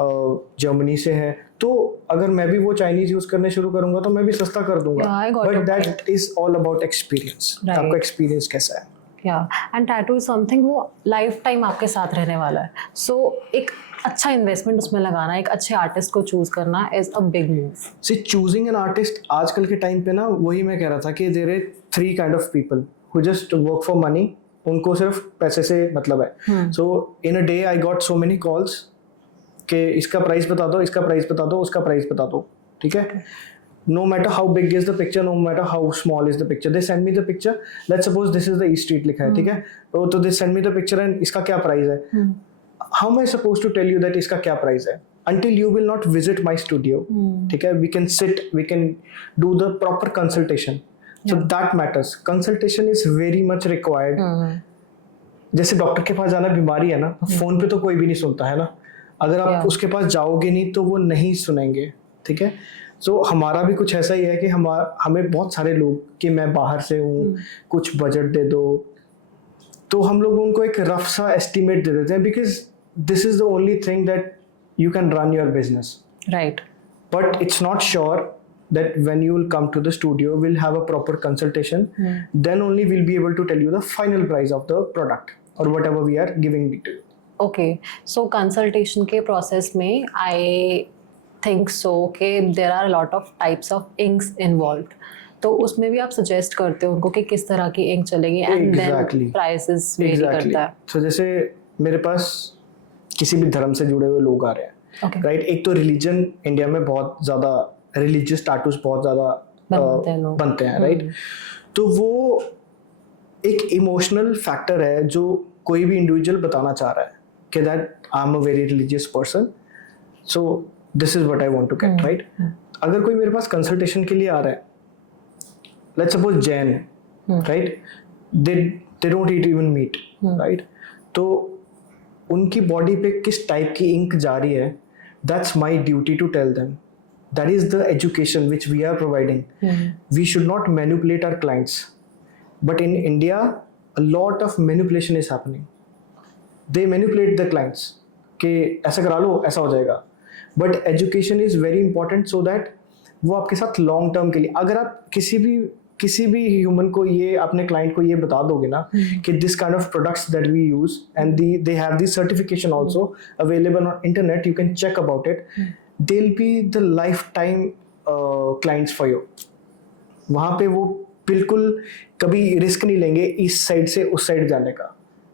जर्मनी से है, तो अगर मैं भी वो चाइनीज यूज करने शुरू करूंगा तो मैं भी सस्ता कर दूंगा, but that is all about experience. आपका एक्सपीरियंस कैसा है? एंड टैटू इज समथिंग वो लाइफ टाइम आपके साथ रहने वाला है, सो एक अच्छा इन्वेस्टमेंट उसमें लगाना, एक अच्छे आर्टिस्ट को चूज करना is a big move. See choosing an artist आजकल के टाइम पे ना, वही मैं कह रहा था कि there are 3 kind of people who just work for money, उनको सिर्फ पैसे से मतलब है। So in a day I got so many calls कि इसका प्राइस बता दो, इसका प्राइस बता दो, उसका प्राइस बता दो, ठीक है? No matter how big is the picture, no matter how small is the picture, they send me the picture. Let's suppose this is the E Street लिखा है, ठीक है? तो they send me the picture and इसका क्या price है? How am I supposed to tell you that इसका क्या प्राइस है? Until you will not visit my studio, ठीक है? We can sit, we can do the proper consultation. So that matters. Consultation is very much required. जैसे doctor के पास जाना बीमारी है ना, फोन पे तो कोई भी नहीं सुनता है ना, अगर आप उसके पास जाओगे नहीं तो वो नहीं सुनेंगे, ठीक है? सो हमारा भी कुछ ऐसा ही है कि हमें बहुत सारे लोग कि मैं बाहर से हूँ, कुछ बजट दे दो, तो हम लोग उनको एक रफ सा एस्टिमेट दे देते हैं, because this is the only thing that you can run your business, right? But it's not sure that when you will come to the studio, we'll have a proper consultation, then only we'll be able to tell you the final price of the product or whatever we are giving it to you. Okay, so consultation के process में I think so कि there are a lot of types of inks involved, तो उसमें भी आप suggest करते हो उनको कि किस तरह की ink चलेगी, and then prices vary करता है। So जैसे मेरे पास किसी भी धर्म से जुड़े हुए लोग आ रहे हैं, राइट? एक तो रिलीजन इंडिया में बहुत ज़्यादा, रिलीजियस टैटूज बहुत ज़्यादा बनते हैं, राइट? तो वो एक इमोशनल फैक्टर है जो कोई भी इंडिविजुअल बताना चाह रहा है कि that I am a very religious person, so this is what I want to get, right? अगर कोई मेरे पास कंसल्टेशन के लिए आ रहा है, let's suppose Jain, right? They don't eat even meat, right? तो उनकी बॉडी पे किस टाइप की इंक जा रही है, that's my duty to tell them. That is the education which we are providing. We should not manipulate our clients. But in India, a lot of manipulation is happening. They manipulate the clients. कि ऐसा करा लो, ऐसा हो जाएगा. But education is very important so that वो आपके साथ long term के लिए, अगर आप किसी भी ह्यूमन को ये, अपने क्लाइंट को ये बता दोगे ना कि this kind of products that we use and they have this certification also available on internet, you can check about it, they'll be the lifetime clients for you. वहाँ पे वो बिल्कुल कभी रिस्क नहीं लेंगे इस साइड से उस साइड जाने का,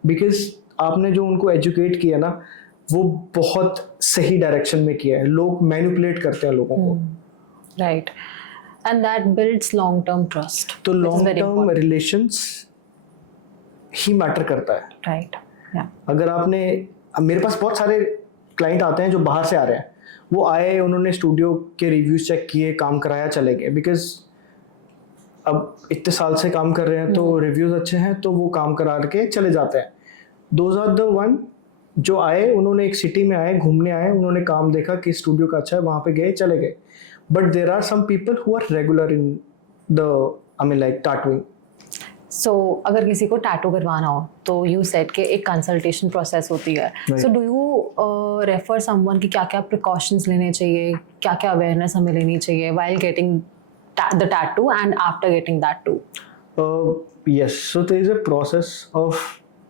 बिकॉज आपने जो उनको एजुकेट किया ना वो बहुत सही डायरेक्शन में किया है. लोग मैनिपुलेट करते हैं लोगों को, right? And that builds long term trust. तो लॉन्ग टर्म रिलेशंस ही मैटर करता है, राइट? अगर आपने, मेरे पास बहुत सारे क्लाइंट आते हैं जो बाहर से आ रहे हैं, वो आए, उन्होंने स्टूडियो के रिव्यूज चेक किए, काम कराया, चले गए, बिकॉज अब इतने साल से काम कर रहे हैं तो रिव्यूज अच्छे हैं तो वो काम करा के चले जाते हैं. दोज आर द वन जो आए, उन्होंने एक सिटी में आए, घूमने आए, उन्होंने काम देखा कि स्टूडियो का अच्छा है, वहाँ पे गए, चले गए. But there are some people who are regular in the I mean like tattooing. So अगर किसी को टैटू करवाना हो तो यू सेड कि एक कंसल्टेशन प्रोसेस होती है. So do you refer someone कि क्या क्या प्रिकॉशंस लेने चाहिए, क्या क्या अवेयरनेस हमें लेनी चाहिए while getting the tattoo and after getting that too? Yes, so there is a process of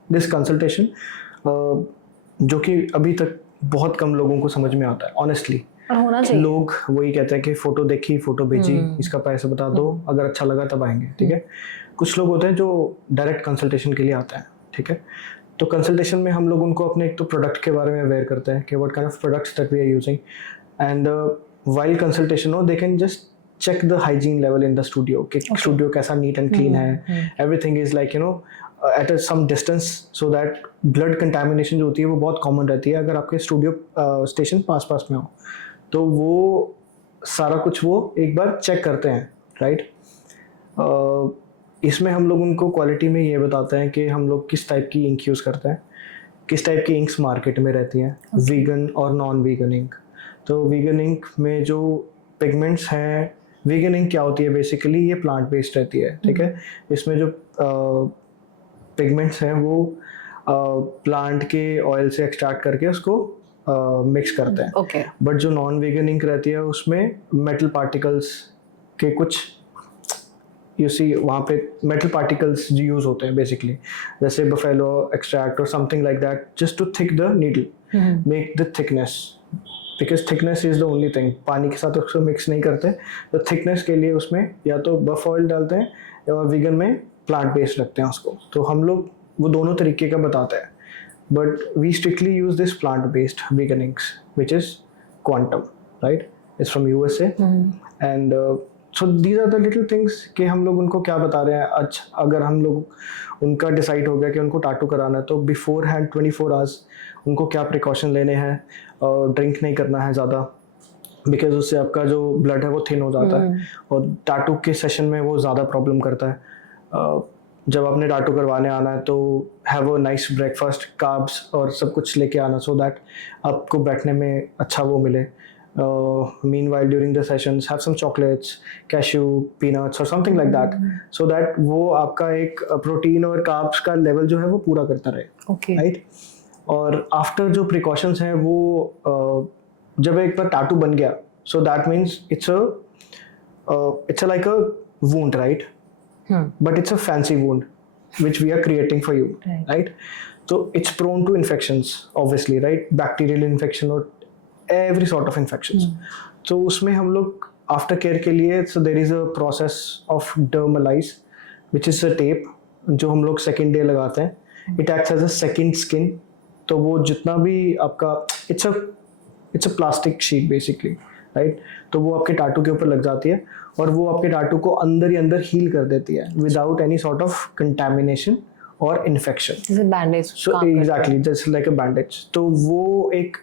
this consultation जो कि अभी तक बहुत कम लोगों को समझ में आता है ऑनेस्टली. और होना चाहिए. लोग वही कहते हैं कि फोटो देखी, फोटो भेजी, इसका पैसा बता दो, अगर अच्छा लगा तब आएंगे. ठीक है. कुछ लोग होते हैं जो डायरेक्ट कंसल्टेशन के लिए आते हैं. ठीक है. तो कंसल्टेशन में हम लोग उनको अपने एक तो प्रोडक्ट के बारे में अवेयर करते हैं कि what kind of products that we are using, and while consultation हो they can just check the hygiene level in the studio कि studio कैसा neat and clean है, everything is like you know at a some distance so that blood contamination जो होती है वो बहुत common रहती है अगर आपके studio station पास में हो. तो वो सारा कुछ वो एक बार चेक करते हैं, राइट. इसमें हम लोग उनको क्वालिटी में ये बताते हैं कि हम लोग किस टाइप की इंक यूज़ करते हैं, किस टाइप की इंक्स मार्केट में रहती हैं, वीगन और नॉन वीगन इंक. तो वीगन इंक में जो पिगमेंट्स हैं, वीगन इंक क्या होती है बेसिकली, ये प्लांट बेस्ड रहती है. ठीक है. इसमें जो पिगमेंट्स हैं वो प्लांट के ऑयल से एक्सट्रैक्ट करके उसको मिक्स करते हैं. Okay. बट जो नॉन वीगन इंक रहती है उसमें मेटल पार्टिकल्स के कुछ यू सी वहाँ पे मेटल पार्टिकल्स जो यूज होते हैं बेसिकली, जैसे बफेलो एक्सट्रैक्ट और something like that, just to thick the needle, make the thickness, because thickness is the only thing. पानी के साथ उसको मिक्स नहीं करते. तो थिकनेस के लिए उसमें या तो बफ ऑयल डालते हैं और वीगन में प्लांट बेस्ड रखते हैं उसको. तो हम लोग वो दोनों तरीके का बताते हैं. But we strictly use this plant based vegan inks which is quantum, right. It's from USA. And so these are the little things कि हम लोग उनको क्या बता रहे हैं. अच्छा, अगर हम लोग उनका डिसाइड हो गया कि उनको टैटू कराना है तो बिफोर हैंड 24 आवर्स उनको क्या प्रिकॉशन लेने हैं. ड्रिंक नहीं करना है ज़्यादा, बिकॉज उससे आपका जो ब्लड है वो थिन हो जाता है और टैटू के सेशन में वो ज़्यादा प्रॉब्लम करता है. जब आपने टैटू करवाने आना है तो have a nice breakfast, carbs और सब कुछ लेके आना सो दैट आपको बैठने में अच्छा वो मिले. Meanwhile during the sessions have some chocolates, cashew, peanuts or something like that, so that वो आपका एक प्रोटीन और कार्ब्स का लेवल जो है वो पूरा करता रहे. Okay. राइट. और आफ्टर जो प्रिकॉशंस हैं वो जब एक बार टैटू बन गया, so that means it's a like a wound, right. But it's a fancy wound which we are creating for you, right? So it's prone to infections obviously, right? Bacterial infection or every sort of infections. So उसमें हम लोग after care के लिए, so there is a process of dermalize which is a tape जो हम लोग second day लगाते हैं. It acts as a second skin. तो वो जितना भी आपका it's a plastic sheet basically, right? तो वो आपके टाटू के ऊपर लग जाती है और वो आपके टाटू को अंदर ही अंदर हील कर देती है without any sort of contamination और इन्फेक्शन. जैसे bandage. So exactly just like अ बैंडेज. तो वो एक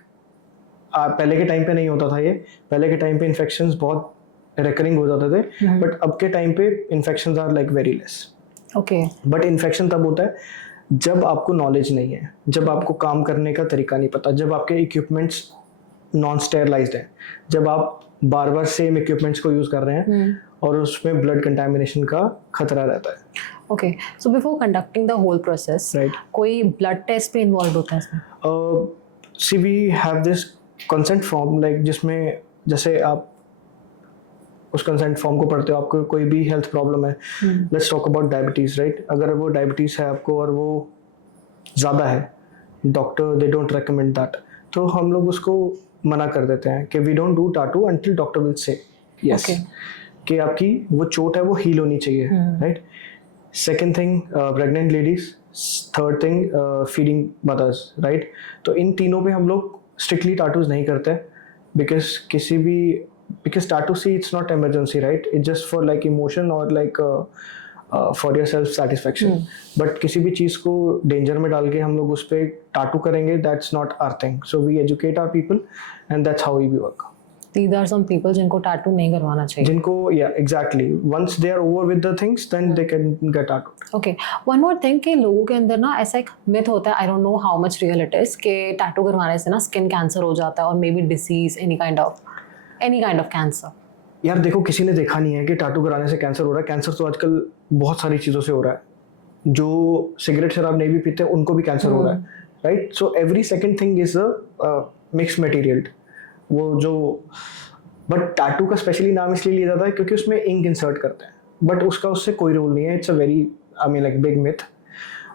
पहले के टाइम पे नहीं होता था ये. पहले के टाइम पे इन्फेक्शंस बहुत रिकरिंग हो जाते थे, बट अब के टाइम पे infections are like very less. Okay. But infection तब होता है जब आपको नॉलेज नहीं है, जब आपको काम करने का तरीका नहीं पता, जब आपके इक्विपमेंट्स नॉन स्टेरलाइज्ड हैं, जब आप बार बार सेम इक्विपमेंट्स को यूज़ कर रहे हैं और उसमें ब्लड कंटामिनेशन का खतरा रहता है. Okay. So before conducting the whole process, right, कोई ब्लड टेस्ट भी इन्वॉल्व होता है इसमें? See we have this consent form, like जिसमें जैसे आप उस कंसेंट फॉर्म को पढ़ते हो, आपको कोई भी हेल्थ प्रॉब्लम है, let's talk about diabetes, right. अगर वो डायबिटीज़ है आपको और वो ज़्यादा है, doctor they don't recommend that, तो हम लोग उसको मना कर देते हैं कि we don't do tattoo until doctor will say yes, कि आपकी वो चोट है वो हील होनी चाहिए, right. Second thing pregnant ladies, third thing feeding mothers, right. तो इन तीनों पे हम लोग स्ट्रिक्टली टैटूज नहीं करते because tattoo, see, it's not emergency, right? It's just for like emotion or like for your self satisfaction. But किसी भी चीज़ को डेंजर में डाल के हम लोग उस पर टैटू करेंगे, that's not our thing. So we educate our people and that's how we work. These are some people जिनको tattoo नहीं करवाना चाहिए. जिनको exactly once they are over with the things then they can get tattooed. Okay, one more thing कि लोगों के अंदर ना ऐसा एक myth होता है, I don't know how much real it is, कि tattoo करवाने से ना skin cancer हो जाता है और maybe disease, any kind of cancer. यार देखो, किसी ने देखा नहीं है कि टाटू कराने से कैंसर हो रहा है. कैंसर तो आजकल बहुत सारी चीज़ों से हो रहा है. जो सिगरेट शराब नहीं भी पीते उनको भी कैंसर हो रहा है, right? So every second thing is a mix material. वो जो बट टैटू का स्पेशली नाम इसलिए लिया जाता है क्योंकि उसमें इंक इंसर्ट करते हैं, बट उसका उससे कोई रोल नहीं है. It's a very like big myth.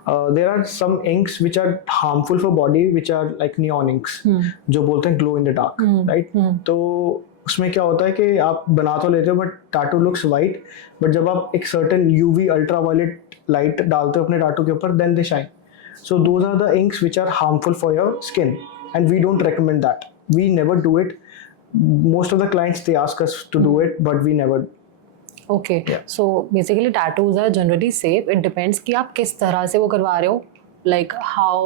There are some inks which are harmful for body which are like neon inks, जो बोलते हैं glow in the dark, right? तो उसमें क्या होता है कि आप बना तो लेते हो but tattoo looks white, but जब आप एक सर्टेन यूवी अल्ट्रावायलेट लाइट डालते हो अपने टैटू के ऊपर then they shine. So those are the inks which are harmful for your skin and we don't recommend that. We never do it. Most of the clients they ask us to do it, but we never. Okay, so basically tattoos are generally safe. It depends कि आप किस तरह से वो करवा रहे हो, like how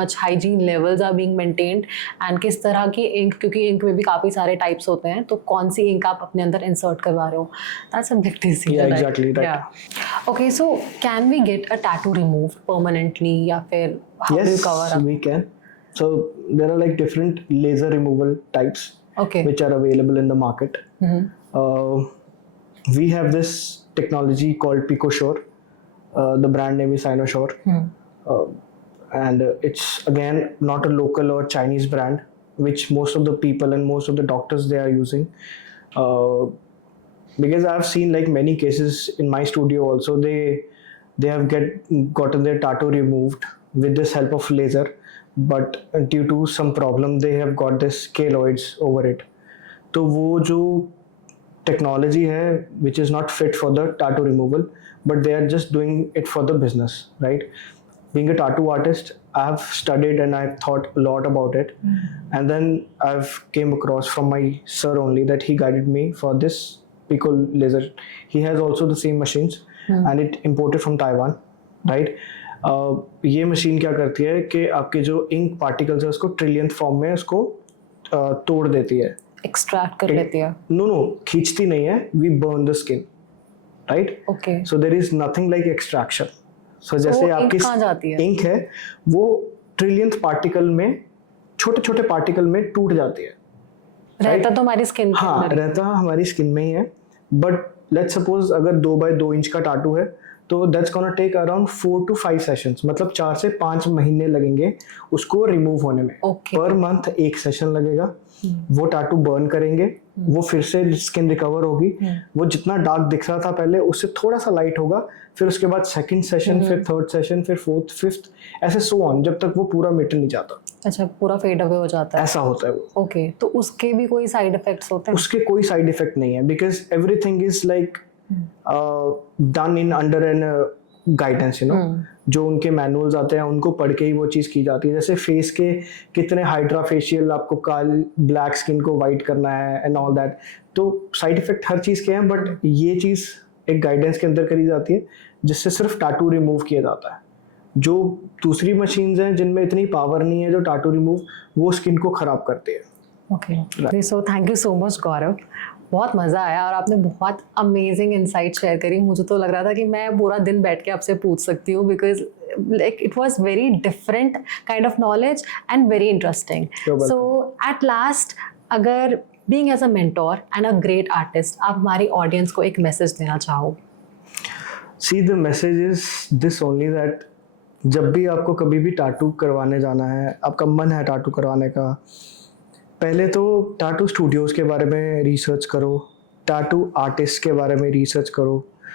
much hygiene levels are being maintained and किस तरह की ink, क्योंकि ink में भी काफ़ी सारे types होते हैं, तो कौन सी ink आप अपने अंदर insert करवा रहे हो. That's a big decision. Yeah, exactly, right. Yeah. Okay, so can we get a tattoo removed permanently या फिर how do you cover Yes, up? we can. So there are like different laser removal types Okay. which are available in the market. We have this technology called PicoSure. The brand name is Sinosure. And it's again not a local or Chinese brand, which most of the people and most of the doctors they are using. Because I've seen like many cases in my studio also, they have gotten their tattoo removed with this help of laser, but due to some problem they have got this keloids over it. तो वो जो technology है which is not fit for the tattoo removal, but they are just doing it for the business, right? Being a tattoo artist, I've studied and I've thought a lot about it, and then I've came across from my sir only that he guided me for this Pico laser. He has also the same machines and it imported from Taiwan, right? ये machine क्या करती है कि आपके जो ink particles है उसको ट्रिलियंथ form में उसको तोड़ देती है, extract कर लेती है. नो खींचती नहीं है. We burn the skin, right? Okay. So there is nothing like extraction. So जैसे ink आपकी कहाँ जाती है? इंक है वो ट्रिलियंथ पार्टिकल में, छोटे छोटे पार्टिकल में टूट जाती है. रहता तो हमारी स्किन के हाँ, अंदर ही. रहता हमारी स्किन में ही है, बट लेट्स सपोज अगर 2 बाय 2 इंच का टाटू है तो that's gonna take around 4 to 5 sessions, मतलब 4 से 5 महीने लगेंगे उसको रिमूव होने में. Okay. पर मंथ एक सेशन लगेगा. वो टाटू बर्न करेंगे, वो फिर से स्किन रिकवर होगी. वो जितना डार्क दिख रहा था पहले उससे थोड़ा सा लाइट होगा, फिर उसके बाद सेकंड सेशन, फिर थर्ड सेशन, फिर फोर्थ, फिफ्थ, ऐसे सो ऑन, जब तक वो पूरा मिट नहीं जाता. अच्छा, पूरा फेड अवे हो जाता है. ऐसा होता है वो. ओके, तो उसके भी कोई साइड इफेक्ट्स होते हैं? उसके कोई साइड इफेक्ट नहीं है, because everything is like done in under an guidance, you know. जो उनके मैनुअल्स आते हैं उनको पढ़ के ही वो चीज़ की जाती है. जैसे फेस के कितने हाइड्रा फेशियल आपको काल ब्लैक स्किन को वाइट करना है एंड ऑल दैट, तो साइड इफेक्ट हर चीज़ के हैं, बट ये चीज़ एक गाइडेंस के अंदर करी जाती है जिससे सिर्फ टाटू रिमूव किया जाता है. जो दूसरी मशीन्स हैं जिनमें इतनी पावर नहीं है जो टाटू रिमूव, वो स्किन को ख़राब करते हैं. Okay, so thank you so much Gaurav. बहुत मज़ा आया और आपने बहुत अमेजिंग इंसाइट शेयर करी. मुझे तो लग रहा था कि मैं पूरा दिन बैठ के आपसे पूछ सकती हूँ, because like it was very different kind of knowledge and very interesting. So at last, अगर being as a mentor and a great artist, आप हमारी ऑडियंस को एक मैसेज देना चाहो. See the message is this only, that जब भी आपको कभी भी टाटू करवाने जाना है, आपका मन है टाटू करवाने का, पहले तो टाटू स्टूडियोज के बारे में रिसर्च करो, टाटू आर्टिस्ट के बारे में रिसर्च करो,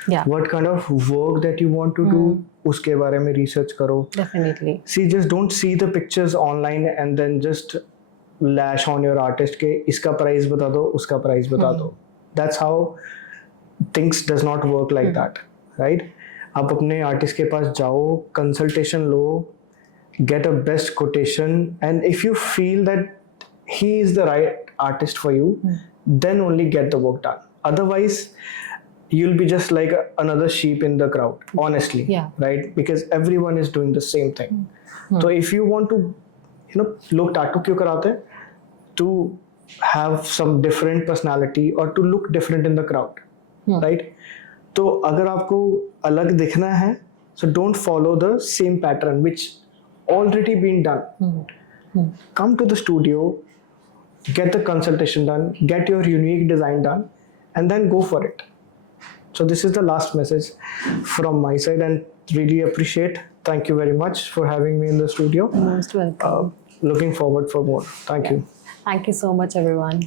what kind of work that you want to do उसके बारे में रिसर्च करो. Definitely. See just don't see the pictures online and then just lash on your artist के इसका प्राइस बता दो, उसका प्राइस बता दो. That's how things does not work like that, right? आप अपने आर्टिस्ट के पास जाओ, कंसल्टेशन लो, get a best quotation, and if you feel that he is the right artist for you, then only get the work done. Otherwise you'll be just like another sheep in the crowd, honestly. Right? Because everyone is doing the same thing. So if you want to, you know, लोग tattoo क्यों कराते हैं? To have some different personality or to look different in the crowd, right? तो अगर आपको अलग दिखना है, so don't follow the same pattern which already been done. Come to the studio, get the consultation done, get your unique design done, and then go for it. So this is the last message from my side, and really appreciate. Thank you very much for having me in the studio. Most welcome. Looking forward for more. Thank you. Thank you so much, everyone.